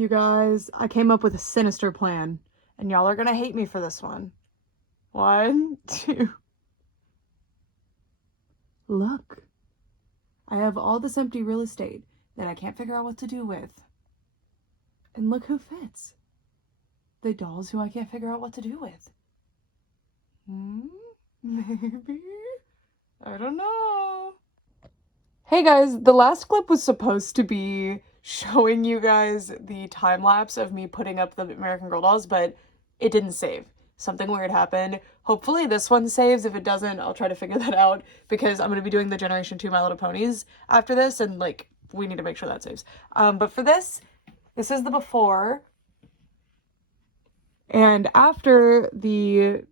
You guys, I came up with a sinister plan, and y'all are gonna hate me for this one. 1, 2. Look. I have all this empty real estate that I can't figure out what to do with. And look who fits. The dolls who I can't figure out what to do with. Maybe? I don't know. Hey guys, the last clip was supposed to be showing you guys the time lapse of me putting up the American Girl dolls, but it didn't save. Something weird happened. Hopefully this one saves. If it doesn't, I'll try to figure that out because I'm going to be doing the Generation 2 My Little Ponies after this, and like we need to make sure that saves. But for this is the before. And after, the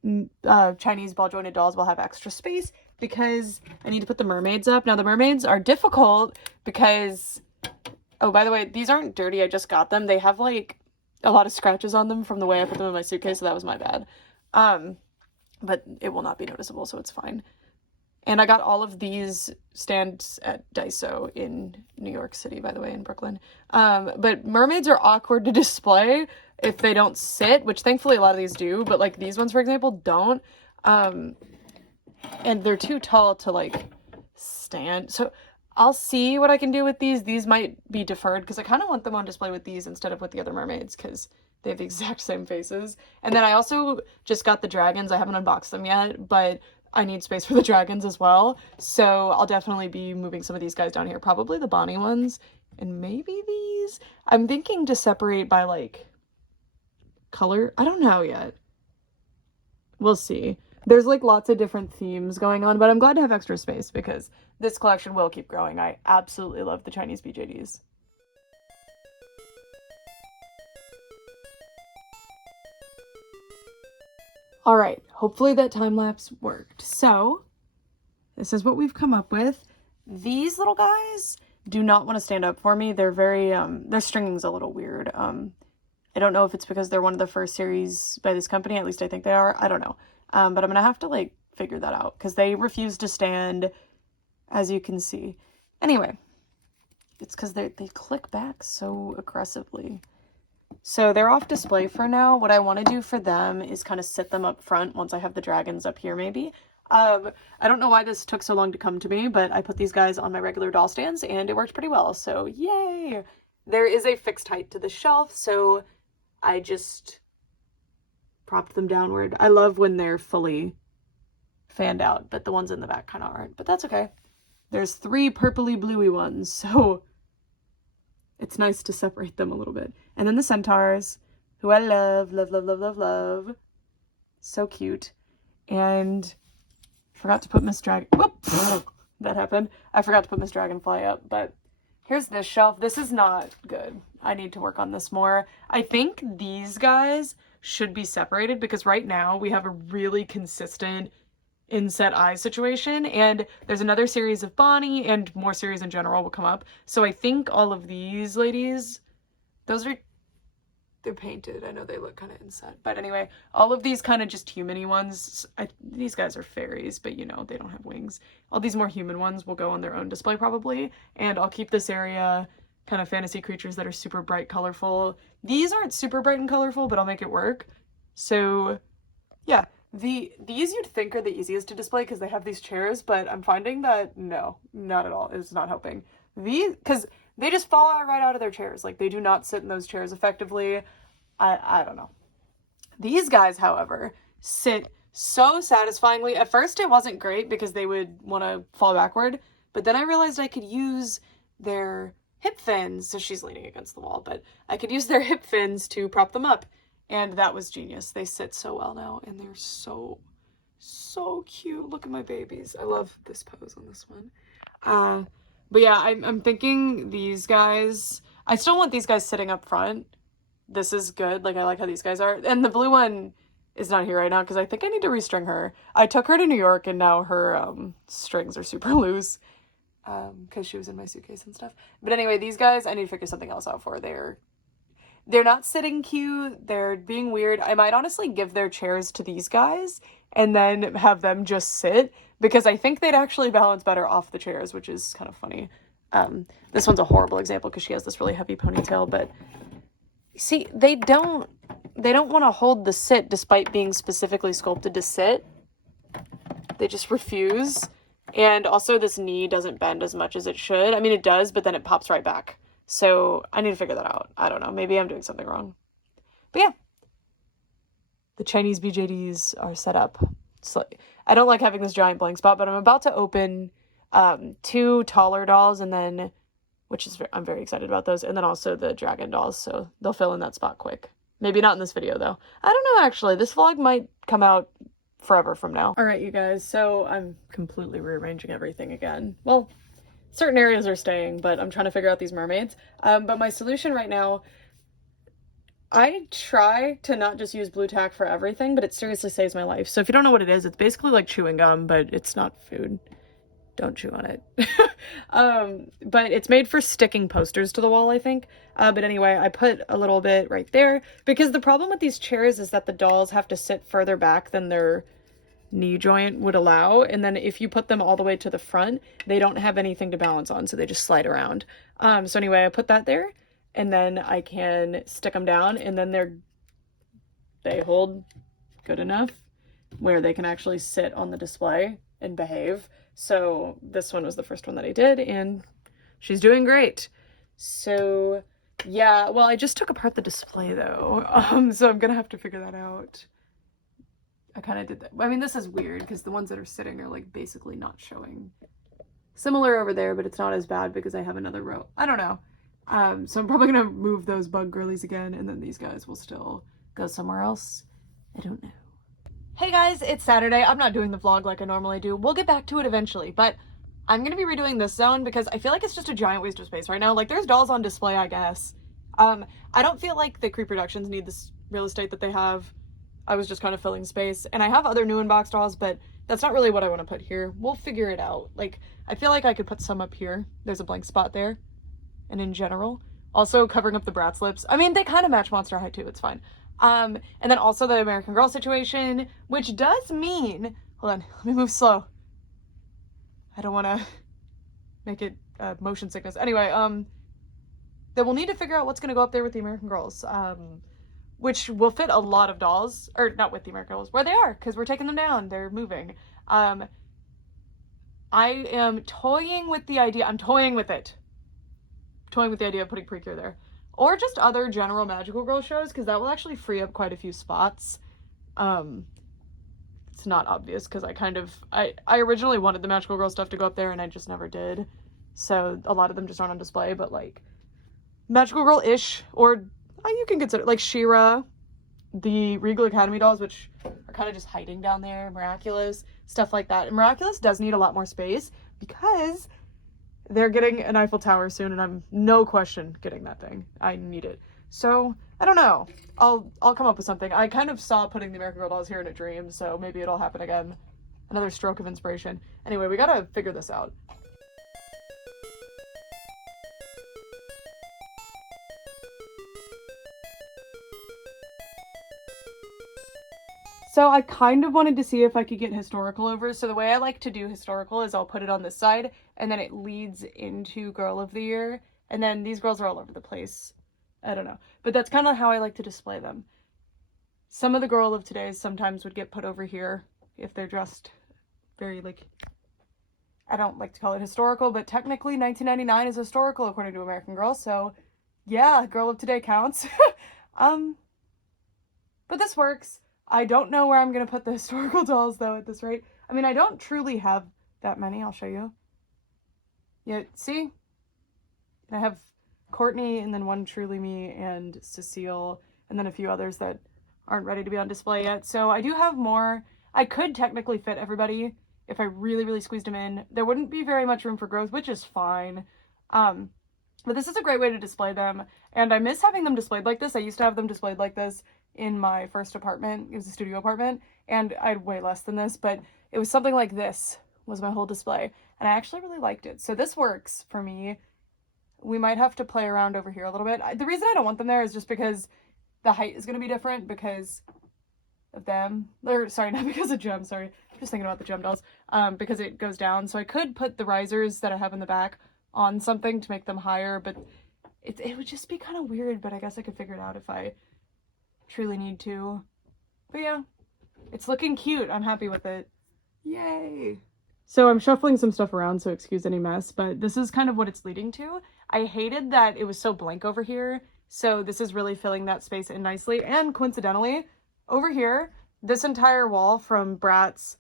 Chinese ball jointed dolls will have extra space because I need to put the mermaids up. Now the mermaids are difficult because, oh, by the way, these aren't dirty. I just got them. They have like a lot of scratches on them from the way I put them in my suitcase, so that was my bad. But it will not be noticeable, so it's fine. And I got all of these stands at Daiso in New York City, by the way, in Brooklyn. But mermaids are awkward to display if they don't sit, which thankfully a lot of these do, but like these ones, for example, don't. And they're too tall to like stand. So I'll see what I can do with these. These might be deferred because I kind of want them on display with these instead of with the other mermaids because they have the exact same faces. And then I also just got the dragons. I haven't unboxed them yet, but I need space for the dragons as well. So I'll definitely be moving some of these guys down here. Probably the Bonnie ones and maybe these. I'm thinking to separate by like color. I don't know yet. We'll see. There's like lots of different themes going on, but I'm glad to have extra space because this collection will keep growing. I absolutely love the Chinese BJDs. All right, hopefully that time lapse worked. So this is what we've come up with. These little guys do not want to stand up for me. They're very, their stringing's a little weird. I don't know if it's because they're one of the first series by this company. At least I think they are. I don't know. But I'm going to have to like figure that out because they refuse to stand, as you can see. Anyway, it's because they click back so aggressively. So they're off display for now. What I want to do for them is kind of sit them up front once I have the dragons up here maybe. I don't know why this took so long to come to me, but I put these guys on my regular doll stands and it worked pretty well. So yay! There is a fixed height to the shelf, so I just propped them downward. I love when they're fully fanned out, but the ones in the back kind of aren't, but that's okay. There's 3 purpley bluey ones, so it's nice to separate them a little bit. And then the centaurs, who I love, love, love, love, love, love. So cute. And I forgot to put Miss Dragon, whoop, that happened. I forgot to put Miss Dragonfly up, but here's this shelf. This is not good. I need to work on this more. I think these guys should be separated because right now we have a really consistent inset eye situation, and there's another series of Bonnie and more series in general will come up. So I think all of these ladies, they're painted. I know they look kind of inset, but anyway, all of these kind of just human-y ones, these guys are fairies, but you know, they don't have wings. All these more human ones will go on their own display probably, and I'll keep this area kind of fantasy creatures that are super bright, colorful. These aren't super bright and colorful, but I'll make it work. So yeah, these you'd think are the easiest to display because they have these chairs, but I'm finding that no, not at all. It's not helping. These, because they just fall right out of their chairs. Like they do not sit in those chairs effectively. I don't know. These guys, however, sit so satisfyingly. At first it wasn't great because they would want to fall backward, but then I realized I could use their hip fins. So she's leaning against the wall, but I could use their hip fins to prop them up. And that was genius. They sit so well now, and they're so, so cute. Look at my babies. I love this pose on this one. But yeah, I'm thinking these guys, I still want these guys sitting up front. This is good. Like, I like how these guys are. And the blue one is not here right now because I think I need to restring her. I took her to New York, and now her strings are super loose because she was in my suitcase and stuff. But anyway, these guys, I need to figure something else out for. They're not sitting cute. They're being weird. I might honestly give their chairs to these guys and then have them just sit because I think they'd actually balance better off the chairs, which is kind of funny. This one's a horrible example because she has this really heavy ponytail, but See, they don't want to hold the sit despite being specifically sculpted to sit. They just refuse. And also this knee doesn't bend as much as it should. I mean, it does, but then it pops right back. So I need to figure that out. I don't know. Maybe I'm doing something wrong. But yeah. The Chinese BJDs are set up. So I don't like having this giant blank spot, but I'm about to open 2 taller dolls, and then, I'm very excited about those, and then also the dragon dolls, so they'll fill in that spot quick. Maybe not in this video, though. I don't know, actually. This vlog might come out forever from now. All right, you guys, so I'm completely rearranging everything again. Well, certain areas are staying, but I'm trying to figure out these mermaids. But my solution right now, I try to not just use blue tack for everything, but it seriously saves my life. So if you don't know what it is, it's basically like chewing gum, but it's not food. Don't chew on it. But it's made for sticking posters to the wall, I think. But anyway, I put a little bit right there because the problem with these chairs is that the dolls have to sit further back than their knee joint would allow. And then if you put them all the way to the front, they don't have anything to balance on, so they just slide around. So anyway, I put that there. And then I can stick them down, and then they hold good enough where they can actually sit on the display and behave. So this one was the first one that I did, and she's doing great. So yeah, well, I just took apart the display though, so I'm gonna have to figure that out. I kind of did that. I mean, this is weird because the ones that are sitting are like basically not showing. Similar over there, but it's not as bad because I have another row. I don't know. So I'm probably gonna move those bug girlies again, and then these guys will still go somewhere else. I don't know. Hey guys, it's Saturday. I'm not doing the vlog like I normally do. We'll get back to it eventually, but I'm gonna be redoing this zone because I feel like it's just a giant waste of space right now. Like, there's dolls on display, I guess. I don't feel like the Creep Productions need this real estate that they have. I was just kind of filling space, and I have other new in-box dolls, but that's not really what I want to put here. We'll figure it out. Like, I feel like I could put some up here. There's a blank spot there. And in general, also covering up the Bratz lips. I mean, they kind of match Monster High too, it's fine. And then also the American Girl situation, which does mean, hold on, let me move slow. I don't want to make it motion sickness. Anyway, then we'll need to figure out what's going to go up there with the American Girls, which will fit a lot of dolls, or not with the American Girls, where they are, because we're taking them down, they're moving. I am toying with the idea, toying with the idea of putting Precure there, or just other general magical girl shows, because that will actually free up quite a few spots. It's not obvious because I originally wanted the magical girl stuff to go up there and I just never did, so a lot of them just aren't on display. But like magical girl-ish, or you can consider like She-Ra, the Regal Academy dolls, which are kind of just hiding down there, Miraculous, stuff like that. And Miraculous does need a lot more space because they're getting an Eiffel Tower soon, and I'm no question getting that thing. I need it. So, I don't know. I'll come up with something. I kind of saw putting the American Girl dolls here in a dream, so maybe it'll happen again. Another stroke of inspiration. Anyway, we gotta figure this out. So I kind of wanted to see if I could get historical over. So the way I like to do historical is I'll put it on this side, and then it leads into Girl of the Year. And then these girls are all over the place. I don't know. But that's kind of how I like to display them. Some of the Girl of Todays sometimes would get put over here if they're dressed very, like, I don't like to call it historical, but technically 1999 is historical according to American Girl. So yeah, Girl of Today counts. But this works. I don't know where I'm going to put the historical dolls, though, at this rate. I mean, I don't truly have that many. I'll show you. Yeah, see? I have Courtney, and then one Truly Me, and Cecile, and then a few others that aren't ready to be on display yet. So I do have more. I could technically fit everybody if I really, really squeezed them in. There wouldn't be very much room for growth, which is fine. But this is a great way to display them. And I miss having them displayed like this. I used to have them displayed like this in my first apartment. It was a studio apartment, and I had way less than this, but it was something like this was my whole display, and I actually really liked it. So this works for me. We might have to play around over here a little bit. The reason I don't want them there is just because the height is going to be different because of them. Or, sorry, not because of Gem, sorry. I'm just thinking about the Gem dolls. Because it goes down. So I could put the risers that I have in the back on something to make them higher, but it would just be kind of weird, but I guess I could figure it out if I truly need to. But yeah, it's looking cute. I'm happy with it. Yay. So I'm shuffling some stuff around, so excuse any mess, but this is kind of what it's leading to. I hated that it was so blank over here, so this is really filling that space in nicely. And coincidentally, over here, this entire wall from Bratz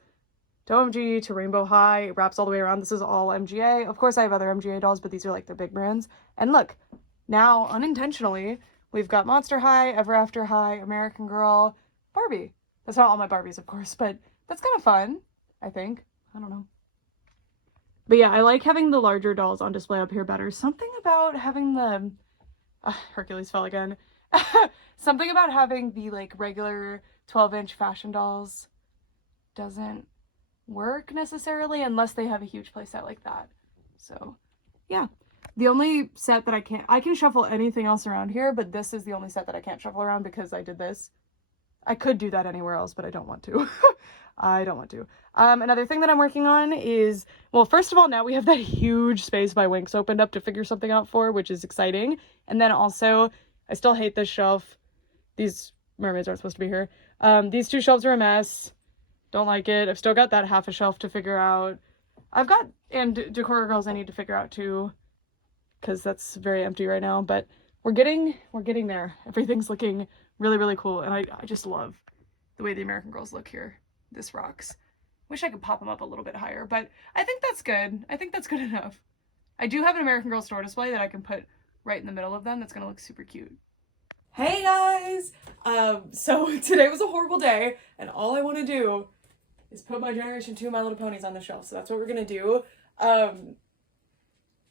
to OMG to Rainbow High, it wraps all the way around. This is all MGA. Of course, I have other MGA dolls, but these are like their big brands. And look, now, unintentionally, we've got Monster High, Ever After High, American Girl, Barbie. That's not all my Barbies, of course, but that's kind of fun, I think. I don't know. But yeah, I like having the larger dolls on display up here better. Something about having the... Hercules fell again. Something about having the, like, regular 12-inch fashion dolls doesn't work necessarily unless they have a huge playset like that. So, yeah. The only set that I can shuffle anything else around here, but this is the only set that I can't shuffle around because I did this. I could do that anywhere else, but I don't want to. I don't want to. Another thing that I'm working on is, well, first of all, now we have that huge space by Winx opened up to figure something out for, which is exciting. And then also, I still hate this shelf. These mermaids aren't supposed to be here. These two shelves are a mess. Don't like it. I've still got that half a shelf to figure out. And Decor Girls I need to figure out too, because that's very empty right now. But we're getting there. Everything's looking really, really cool. And I just love the way the American Girls look here. This rocks. Wish I could pop them up a little bit higher, but I think that's good. I think that's good enough. I do have an American Girl store display that I can put right in the middle of them. That's going to look super cute. Hey guys! So today was a horrible day, and all I want to do is put my Generation 2 My Little Ponies on the shelf. So that's what we're going to do. I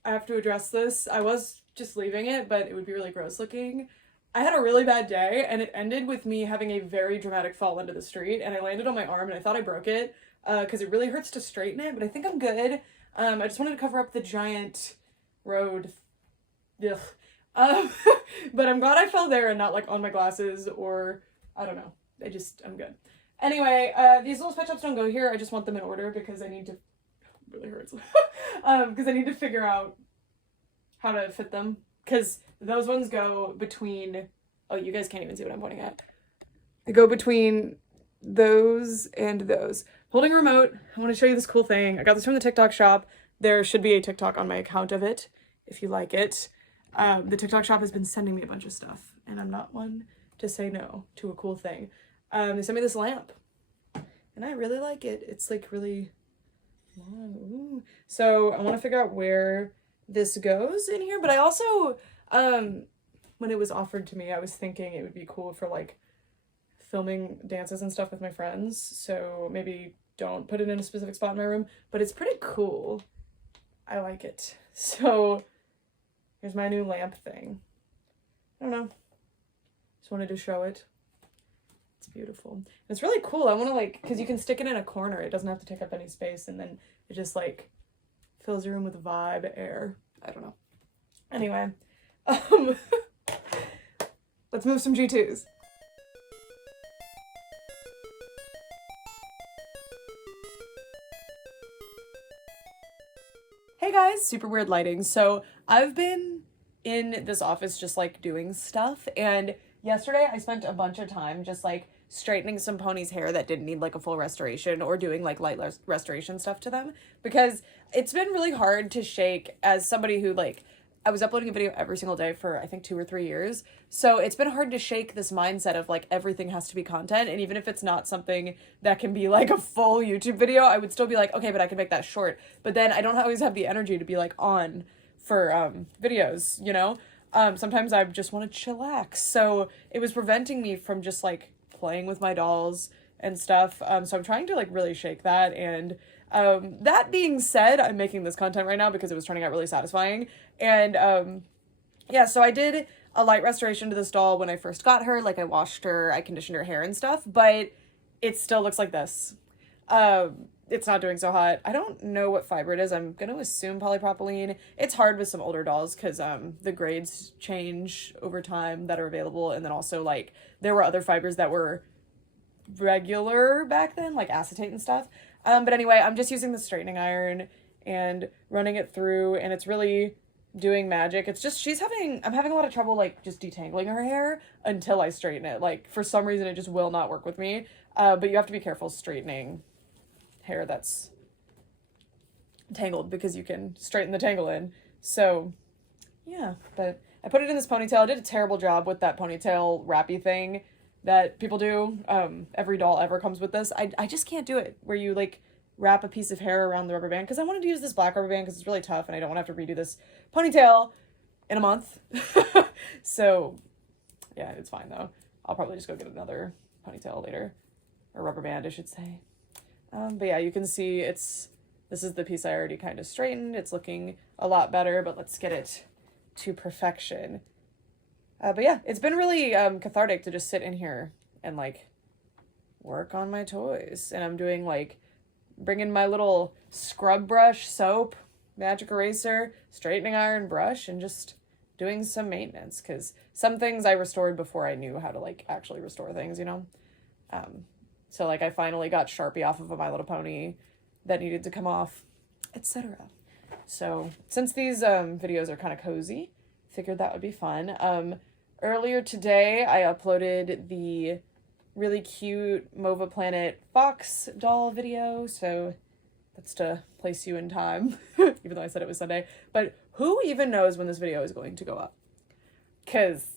have to address this. I was just leaving it, but it would be really gross looking. I had a really bad day, and it ended with me having a very dramatic fall into the street, and I landed on my arm, and I thought I broke it, because it really hurts to straighten it, but I think I'm good. I just wanted to cover up the giant road. Ugh. But I'm glad I fell there and not, like, on my glasses, or, I don't know. I'm good. Anyway, these little pet shops don't go here. I just want them in order, because I need to, it really hurts, because I need to figure out how to fit them. Because those ones go between, oh, you guys can't even see what I'm pointing at. They go between those and those. Holding a remote, I want to show you this cool thing. I got this from the TikTok shop. There should be a TikTok on my account of it, if you like it. The TikTok shop has been sending me a bunch of stuff, and I'm not one to say no to a cool thing. They sent me this lamp, and I really like it. It's, like, really long. Ooh. So I want to figure out where this goes in here, but I also, when it was offered to me, I was thinking it would be cool for, like, filming dances and stuff with my friends, so maybe don't put it in a specific spot in my room, but it's pretty cool. I like it. So here's my new lamp thing. I don't know. Just wanted to show it. It's beautiful. And it's really cool. I want to, like, because you can stick it in a corner. It doesn't have to take up any space, and then it just, like, fills your room with vibe air. I don't know. Anyway, let's move some G2s. Hey guys, super weird lighting. So I've been in this office just, like, doing stuff, and yesterday I spent a bunch of time just, like, straightening some ponies' hair that didn't need, like, a full restoration, or doing, like, light restoration stuff to them, because it's been really hard to shake as somebody who, like, I was uploading a video every single day for, I think, 2 or 3 years, so it's been hard to shake this mindset of, like, everything has to be content, and even if it's not something that can be, like, a full YouTube video, I would still be like, okay, but I can make that short, but then I don't always have the energy to be, like, on for videos, you know? Sometimes I just want to chillax, so it was preventing me from just, like, playing with my dolls and stuff, so I'm trying to, like, really shake that, and that being said, I'm making this content right now because it was turning out really satisfying, and yeah, so I did a light restoration to this doll when I first got her. Like, I washed her, I conditioned her hair and stuff, but it still looks like this. It's not doing so hot. I don't know what fiber it is. I'm going to assume polypropylene. It's hard with some older dolls because the grades change over time that are available. And then also, like, there were other fibers that were regular back then, like acetate and stuff. But anyway, I'm just using the straightening iron and running it through, and it's really doing magic. It's just I'm having a lot of trouble like just detangling her hair until I straighten it. Like for some reason it just will not work with me. But you have to be careful straightening hair that's tangled because you can straighten the tangle in. So yeah, but I put it in this ponytail. I did a terrible job with that ponytail wrappy thing that people do. Every doll ever comes with this. I just can't do it where you like wrap a piece of hair around the rubber band because I wanted to use this black rubber band because it's really tough and I don't want to have to redo this ponytail in a month. So yeah, it's fine though. I'll probably just go get another ponytail later, or rubber band I should say. But yeah, you can see this is the piece I already kind of straightened. It's looking a lot better, but let's get it to perfection. But yeah, it's been really cathartic to just sit in here and like work on my toys. And I'm doing like bringing my little scrub brush, soap, magic eraser, straightening iron brush, and just doing some maintenance because some things I restored before I knew how to like actually restore things, you know? So like I finally got Sharpie off of a My Little Pony that needed to come off, etc. So since these videos are kind of cozy, figured that would be fun. Earlier today, I uploaded the really cute Mova Planet Fox doll video, so that's to place you in time, even though I said it was Sunday. But who even knows when this video is going to go up? Because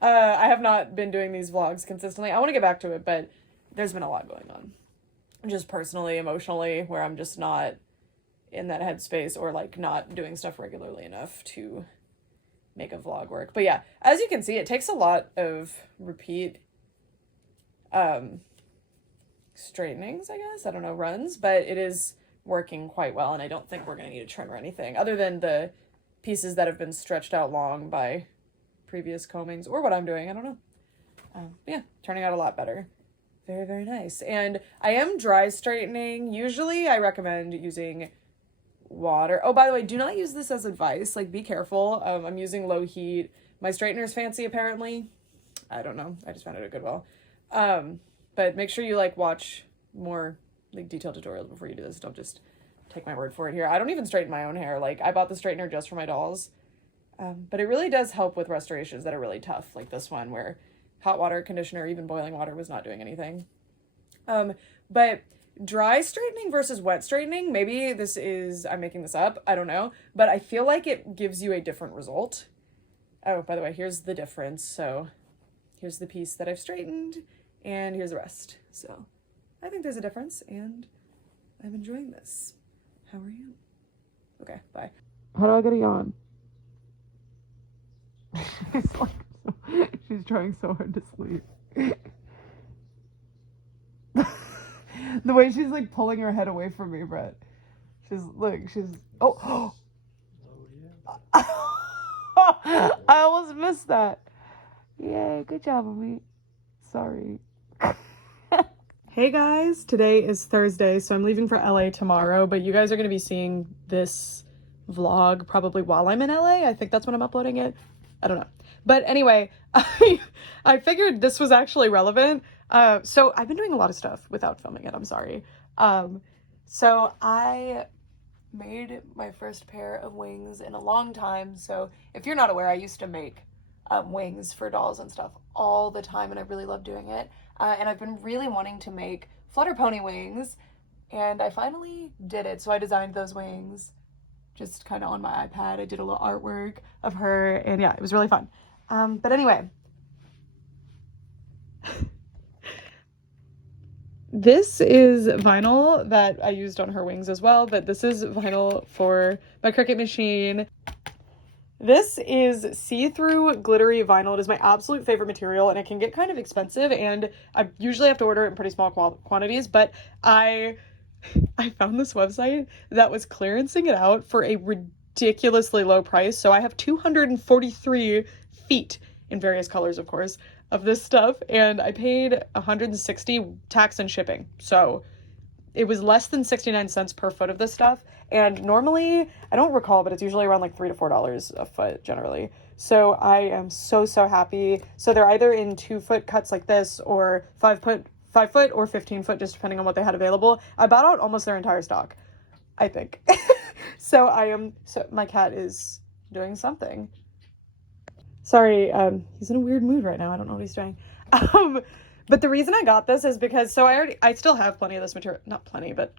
I have not been doing these vlogs consistently. I want to get back to it, but there's been a lot going on. Just personally, emotionally, where I'm just not in that headspace or like not doing stuff regularly enough to make a vlog work. But yeah, as you can see, it takes a lot of repeat straightenings, I guess. I don't know, runs, but it is working quite well, and I don't think we're going to need a trim or anything, other than the pieces that have been stretched out long by previous combings, or what I'm doing, I don't know. But yeah, turning out a lot better. Very, very nice. And I am dry straightening. Usually I recommend using water. Oh, by the way, do not use this as advice. Like, be careful. I'm using low heat. My straightener's fancy, apparently. I don't know. I just found it at Goodwill. But make sure you, like, watch more, like, detailed tutorials before you do this. Don't just take my word for it here. I don't even straighten my own hair. Like, I bought the straightener just for my dolls. But it really does help with restorations that are really tough, like this one, where hot water, conditioner, even boiling water was not doing anything. But dry straightening versus wet straightening, maybe I'm making this up, I don't know, but I feel like it gives you a different result. Oh, by the way, here's the difference. So here's the piece that I've straightened, and here's the rest. So I think there's a difference, and I'm enjoying this. How are you? Okay, bye. How do I get a yawn? She's trying so hard to sleep. The way she's like pulling her head away from me, Brett. Oh. I almost missed that. Yay, good job, Ami. Sorry. Hey guys, today is Thursday, so I'm leaving for LA tomorrow, but you guys are going to be seeing this vlog probably while I'm in LA. I think that's when I'm uploading it. I don't know. But anyway, I figured this was actually relevant. So I've been doing a lot of stuff without filming it. I'm sorry. So I made my first pair of wings in a long time. So if you're not aware, I used to make wings for dolls and stuff all the time, and I really love doing it. And I've been really wanting to make Flutter Pony wings, and I finally did it. So I designed those wings just kind of on my iPad. I did a little artwork of her, and yeah, it was really fun. But anyway, this is vinyl that I used on her wings as well, but this is vinyl for my Cricut machine. This is see-through glittery vinyl. It is my absolute favorite material, and it can get kind of expensive, and I usually have to order it in pretty small quantities, but I found this website that was clearancing it out for a ridiculously low price. So I have 243 feet in various colors, of course, of this stuff, and I paid $160 tax and shipping. So it was less than 69 cents per foot of this stuff. And normally, I don't recall, but it's usually around like $3 to $4 a foot generally. So I am so happy. So they're either in 2-foot cuts like this, or 5 foot or 15 foot, just depending on what they had available. I bought out almost their entire stock. I think. So my cat is doing something. Sorry, he's in a weird mood right now. I don't know what he's doing. But the reason I got this is because, I still have plenty of this material, not plenty, but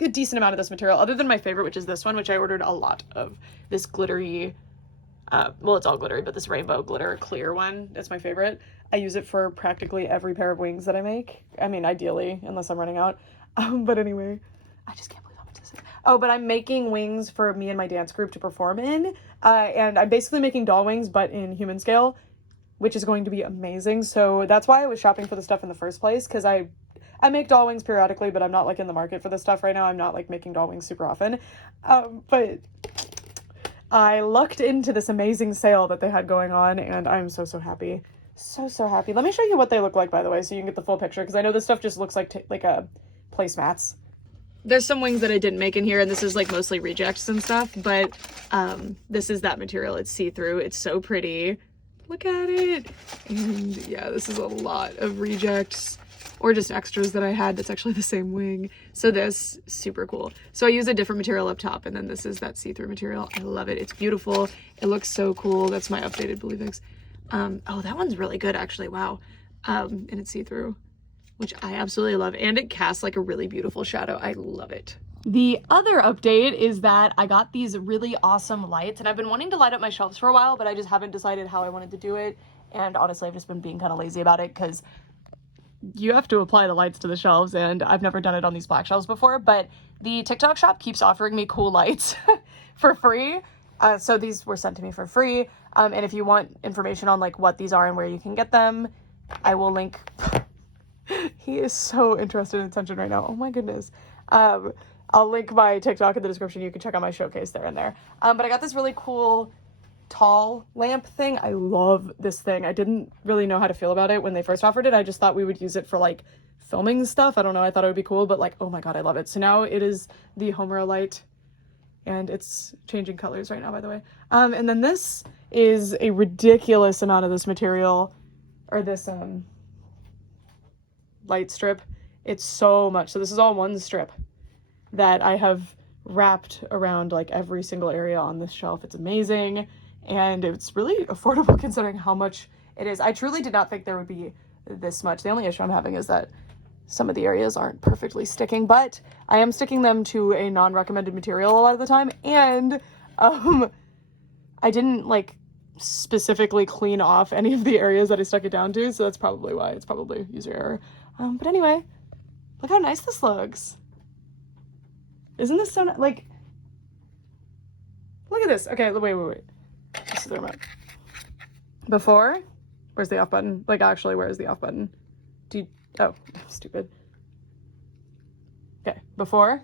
a decent amount of this material, other than my favorite, which is this one, which I ordered a lot of, this glittery, well, it's all glittery, but this rainbow glitter clear one, it's my favorite. I use it for practically every pair of wings that I make. I mean, ideally, unless I'm running out. But anyway, I just can't believe how much this is. Oh, but I'm making wings for me and my dance group to perform in, and I'm basically making doll wings, but in human scale, which is going to be amazing. So that's why I was shopping for the stuff in the first place, because I make doll wings periodically, but I'm not like in the market for this stuff right now. I'm not like making doll wings super often. But I lucked into this amazing sale that they had going on, and I'm so happy. So happy. Let me show you what they look like, by the way, so you can get the full picture, because I know this stuff just looks like a placemats. There's some wings that I didn't make in here, and this is like mostly rejects and stuff, but this is that material. It's see-through. It's so pretty. Look at it. And yeah, this is a lot of rejects or just extras that I had that's actually the same wing. So this, super cool. So I use a different material up top, and then this is that see-through material. I love it. It's beautiful. It looks so cool. That's my updated Believe X. Oh, that one's really good, actually. Wow. And it's see-through, which I absolutely love. And it casts like a really beautiful shadow. I love it. The other update is that I got these really awesome lights, and I've been wanting to light up my shelves for a while, but I just haven't decided how I wanted to do it. And honestly, I've just been being kind of lazy about it, because you have to apply the lights to the shelves, and I've never done it on these black shelves before, but the TikTok shop keeps offering me cool lights for free. So these were sent to me for free. And if you want information on like what these are and where you can get them, I will link. He is so interested in attention right now. Oh my goodness. I'll link my TikTok in the description. You can check out my showcase there and there. But I got this really cool tall lamp thing. I love this thing. I didn't really know how to feel about it when they first offered it. I just thought we would use it for like filming stuff. I don't know. I thought it would be cool, but like, oh my God, I love it. So now it is the Homer light, and it's changing colors right now, by the way. And then this is a ridiculous amount of this material, or this light strip. It's so much. So this is all one strip that I have wrapped around like every single area on this shelf. It's amazing, and it's really affordable considering how much it is. I truly did not think there would be this much. The only issue I'm having is that some of the areas aren't perfectly sticking, but I am sticking them to a non-recommended material a lot of the time, and I didn't like specifically clean off any of the areas that I stuck it down to, so that's probably why. It's probably user error. But anyway, look how nice this looks. Isn't this so like, look at this. Okay, wait. This is the remote. Before, where's the off button? Like, actually, where is the off button? Oh, stupid. Okay, before,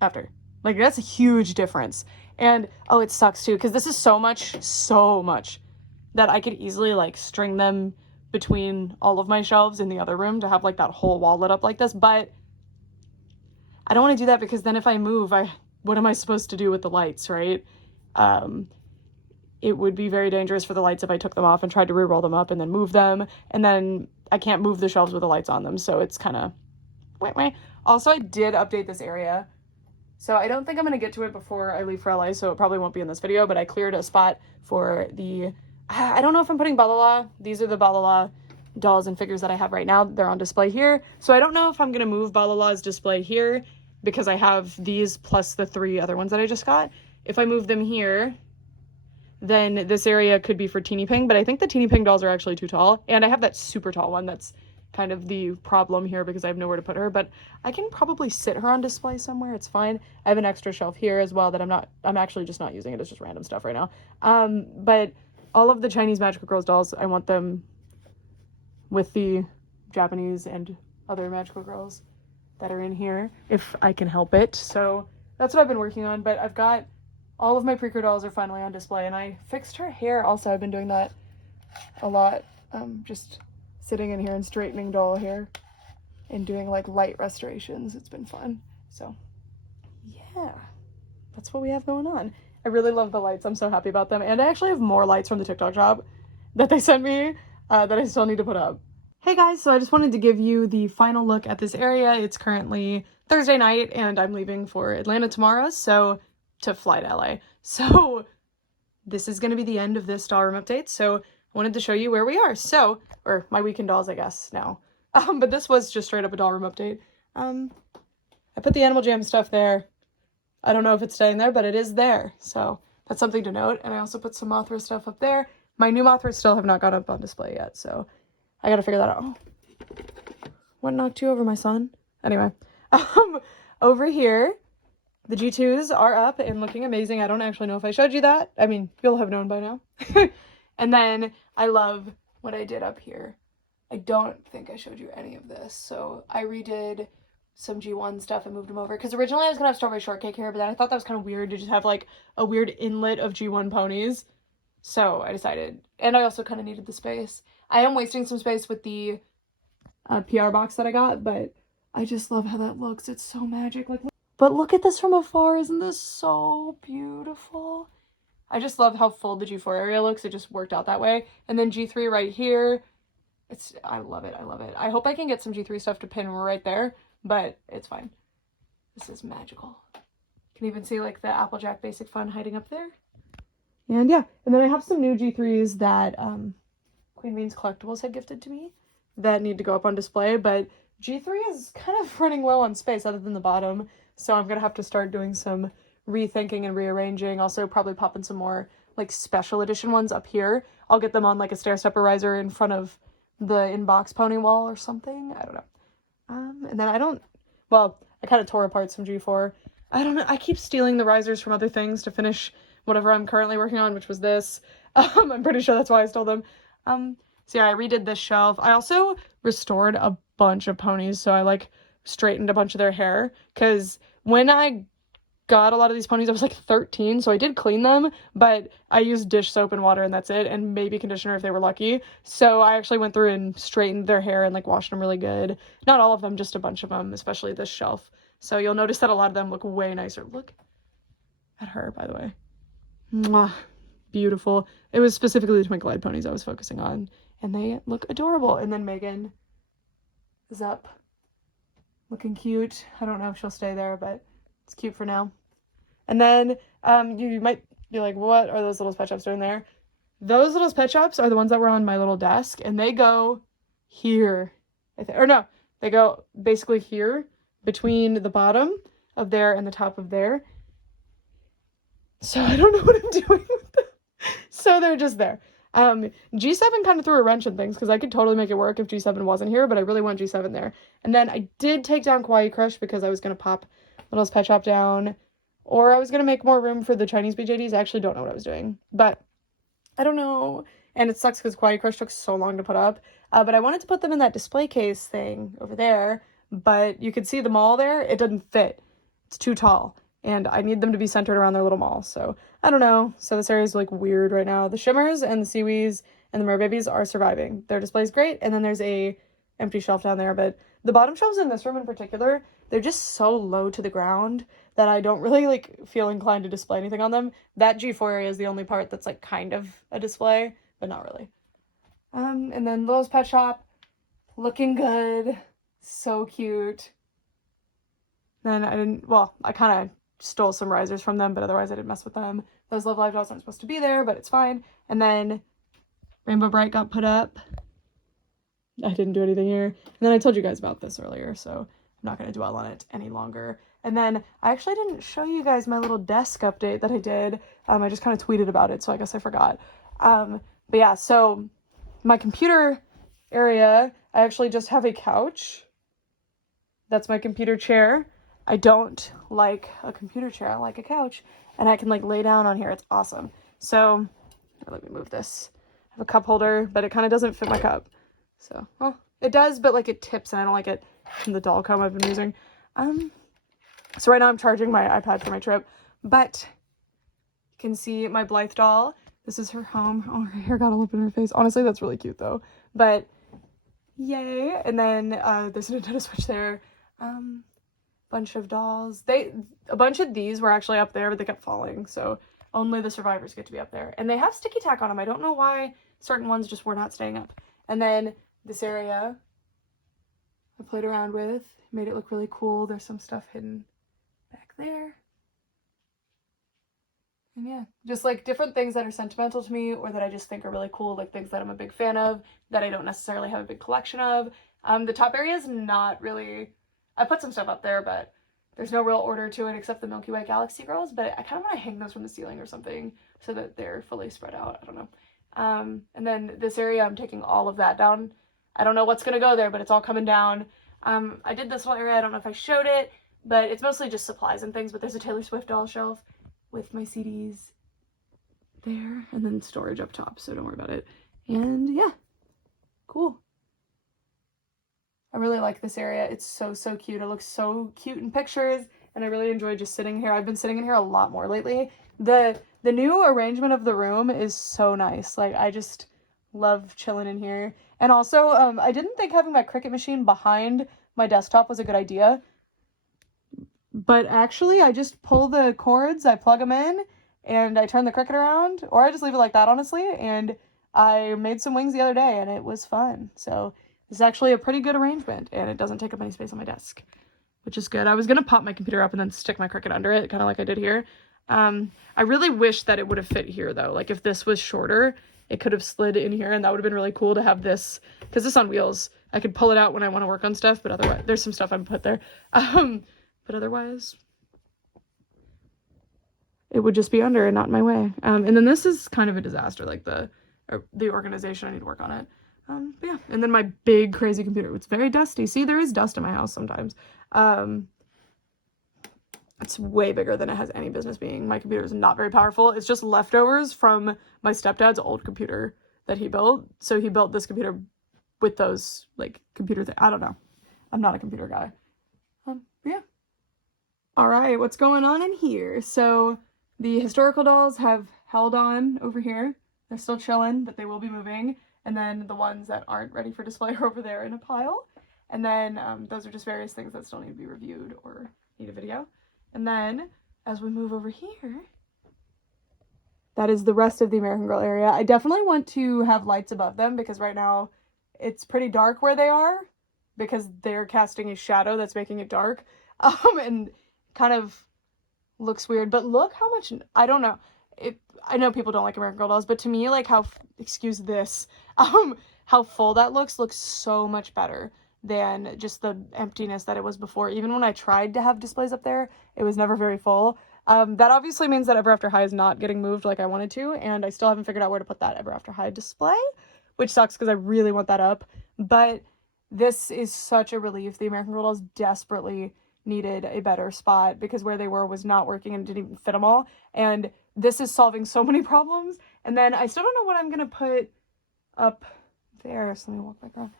after. Like, that's a huge difference. And, oh, it sucks too, because this is so much that I could easily, like, string them between all of my shelves in the other room to have, like, that whole wall lit up like this, but I don't want to do that, because then if I move, what am I supposed to do with the lights, right? It would be very dangerous for the lights if I took them off and tried to re-roll them up and then move them, and then I can't move the shelves with the lights on them, so it's kind of wah. Also, I did update this area, so I don't think I'm going to get to it before I leave for LA, so it probably won't be in this video, but I cleared a spot for the, I don't know if I'm putting Balala. These are the Balala dolls and figures that I have right now. They're on display here, so I don't know if I'm going to move Balala's display here, because I have these plus the 3 other ones that I just got. If I move them here, then this area could be for Teeny Ping, but I think the Teeny Ping dolls are actually too tall, and I have that super tall one that's kind of the problem here because I have nowhere to put her, but I can probably sit her on display somewhere. It's fine. I have an extra shelf here as well that I'm actually just not using it. It's just random stuff right now. But all of the Chinese Magical Girls dolls, I want them with the Japanese and other Magical Girls that are in here, if I can help it. So that's what I've been working on, but I've got all of my Preacher dolls are finally on display, and I fixed her hair also. I've been doing that a lot, just sitting in here and straightening doll hair and doing like light restorations. It's been fun. So yeah, that's what we have going on. I really love the lights. I'm so happy about them, and I actually have more lights from the TikTok shop that they sent me that I still need to put up. Hey guys, so I just wanted to give you the final look at this area. It's currently Thursday night and I'm leaving for Atlanta tomorrow, so to fly to LA. So this is going to be the end of this doll room update. So I wanted to show you where we are. So, or my weekend dolls, I guess now. But this was just straight up a doll room update. I put the Animal Jam stuff there. I don't know if it's staying there, but it is there. So that's something to note. And I also put some Mothra stuff up there. My new Mothras still have not got up on display yet, so I gotta figure that out. Oh, what knocked you over, my son? Anyway, over here, the G2s are up and looking amazing. I don't actually know if I showed you that. I mean, you'll have known by now. And then I love what I did up here. I don't think I showed you any of this. So I redid some G1 stuff and moved them over. Because originally I was going to have Strawberry Shortcake here, but then I thought that was kind of weird to just have like a weird inlet of G1 ponies. So I decided, and I also kind of needed the space. I am wasting some space with the PR box that I got, but I just love how that looks. It's so magic. Like, but look at this from afar. Isn't this so beautiful? I just love how full the G4 area looks. It just worked out that way. And then G3 right here. I love it. I love it. I hope I can get some G3 stuff to pin right there, but it's fine. This is magical. You can even see like the Applejack Basic Fun hiding up there. And yeah, and then I have some new G3s that Queen Bean's Collectibles had gifted to me that need to go up on display, but G3 is kind of running low on space other than the bottom, so I'm going to have to start doing some rethinking and rearranging. Also probably popping some more like special edition ones up here. I'll get them on like a stair-stepper riser in front of the inbox pony wall or something. I don't know. And then I kind of tore apart some G4. I don't know. I keep stealing the risers from other things to finish whatever I'm currently working on, which was this. I'm pretty sure that's why I stole them. So yeah, I redid this shelf. I also restored a bunch of ponies, so I like straightened a bunch of their hair, because when I got a lot of these ponies I was like 13, so I did clean them, but I used dish soap and water and that's it, and maybe conditioner if they were lucky. So I actually went through and straightened their hair and like washed them really good. Not all of them, just a bunch of them, especially this shelf. So you'll notice that a lot of them look way nicer. Look at her, by the way. Mwah. Beautiful. It was specifically the Twinkle Eyed ponies I was focusing on, and they look adorable. And then Megan is up looking cute. I don't know if she'll stay there, but it's cute for now. And then you might be like, what are those little pet shops doing there? Those little pet shops are the ones that were on my little desk, and they go here, or no, they go basically here between the bottom of there and the top of there. So I don't know what I'm doing with them. So they're just there. G7 kind of threw a wrench in things, because I could totally make it work if G7 wasn't here, but I really want G7 there. And then I did take down Kawaii Crush because I was going to pop Little's Pet Shop down, or I was going to make more room for the Chinese BJDs. I actually don't know what I was doing, but I don't know. And it sucks because Kawaii Crush took so long to put up, but I wanted to put them in that display case thing over there, but you could see the mall there. It doesn't fit. It's too tall. And I need them to be centered around their little mall. So I don't know. So this area is like weird right now. The Shimmers and the Seawees and the Merbabies are surviving. Their display's great. And then there's a empty shelf down there. But the bottom shelves in this room in particular, they're just so low to the ground that I don't really like feel inclined to display anything on them. That G4 area is the only part that's like kind of a display, but not really. And then Little's Pet Shop, looking good. So cute. Then I kind of stole some risers from them, but otherwise I didn't mess with them. Those Love Live dolls aren't supposed to be there, but it's fine. And then Rainbow Bright got put up. I didn't do anything here. And then I told you guys about this earlier, so I'm not going to dwell on it any longer. And then I actually didn't show you guys my little desk update that I did. I just kind of tweeted about it, so I guess I forgot. But yeah, so my computer area, I actually just have a couch. That's my computer chair. I don't like a computer chair. I like a couch, and I can like lay down on here. It's awesome. So let me move this. I have a cup holder, but it kind of doesn't fit my cup. So, well, it does, but like it tips, and I don't like it from the doll comb I've been using. So right now I'm charging my iPad for my trip, but you can see my Blythe doll. This is her home. Oh, her hair got all up in her face. Honestly, that's really cute though. But yay. And then there's a Nintendo Switch there. Bunch of dolls. A bunch of these were actually up there, but they kept falling, so only the survivors get to be up there. And they have sticky tack on them. I don't know why certain ones just were not staying up. And then this area I played around with, made it look really cool. There's some stuff hidden back there. And yeah, just like different things that are sentimental to me or that I just think are really cool, like things that I'm a big fan of that I don't necessarily have a big collection of. The top area is not really, I put some stuff up there, but there's no real order to it except the Milky Way Galaxy Girls, but I kind of want to hang those from the ceiling or something so that they're fully spread out. I don't know. And then this area, I'm taking all of that down. I don't know what's going to go there, but it's all coming down. I did this whole area. I don't know if I showed it, but it's mostly just supplies and things, but there's a Taylor Swift doll shelf with my CDs there, and then storage up top, so don't worry about it. And yeah, cool. I really like this area. It's so cute. It looks so cute in pictures, and I really enjoy just sitting here. I've been sitting in here a lot more lately. The new arrangement of the room is so nice. Like, I just love chilling in here. And also, I didn't think having my Cricut machine behind my desktop was a good idea. But actually, I just pull the cords, I plug them in, and I turn the Cricut around, or I just leave it like that, honestly, and I made some wings the other day, and it was fun. So it's actually a pretty good arrangement, and it doesn't take up any space on my desk, which is good. I was going to pop my computer up and then stick my Cricut under it, kind of like I did here. I really wish that it would have fit here, though. Like, if this was shorter, it could have slid in here, and that would have been really cool to have this, because this on wheels, I could pull it out when I want to work on stuff, but otherwise, there's some stuff I put there. But otherwise, it would just be under and not in my way. And then this is kind of a disaster, like the organization. I need to work on it. But yeah, and then my big crazy computer. It's very dusty. See, there is dust in my house sometimes. It's way bigger than it has any business being. My computer is not very powerful. It's just leftovers from my stepdad's old computer that he built. So he built this computer with those like computer things. I don't know. I'm not a computer guy. Yeah. All right, what's going on in here? So the historical dolls have held on over here. They're still chilling, but they will be moving. And then the ones that aren't ready for display are over there in a pile. And then those are just various things that still need to be reviewed or need a video. And then as we move over here, that is the rest of the American Girl area. I definitely want to have lights above them because right now it's pretty dark where they are because they're casting a shadow that's making it dark. And kind of looks weird, but look how much, I don't know, I know people don't like American Girl dolls, but to me, like, excuse this, how full that looks so much better than just the emptiness that it was before. Even when I tried to have displays up there, it was never very full. That obviously means that Ever After High is not getting moved like I wanted to, and I still haven't figured out where to put that Ever After High display, which sucks because I really want that up, but this is such a relief. The American Girl dolls desperately needed a better spot because where they were was not working and didn't even fit them all, and this is solving so many problems. And then I still don't know what I'm gonna put up there, so let me walk back around.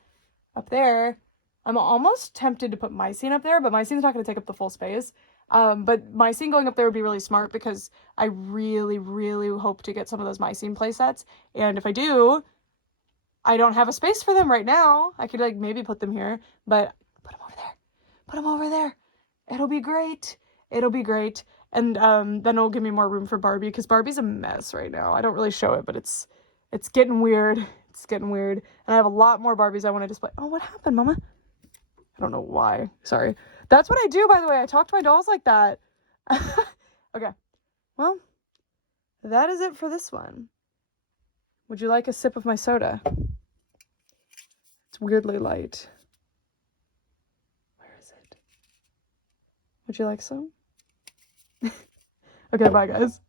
Up there, I'm almost tempted to put my scene up there, but my scene's not gonna take up the full space. But my scene going up there would be really smart because I really hope to get some of those my scene play sets, and if I do, I don't have a space for them right now. I could like maybe put them here, but put them over there. Put them over there. It'll be great. It'll be great. And then it'll give me more room for Barbie because Barbie's a mess right now. I don't really show it, but it's getting weird. It's getting weird. And I have a lot more Barbies I want to display. Oh, what happened, Mama? I don't know why. Sorry. That's what I do, by the way. I talk to my dolls like that. Okay. Well, that is it for this one. Would you like a sip of my soda? It's weirdly light. Where is it? Would you like some? Okay, bye guys.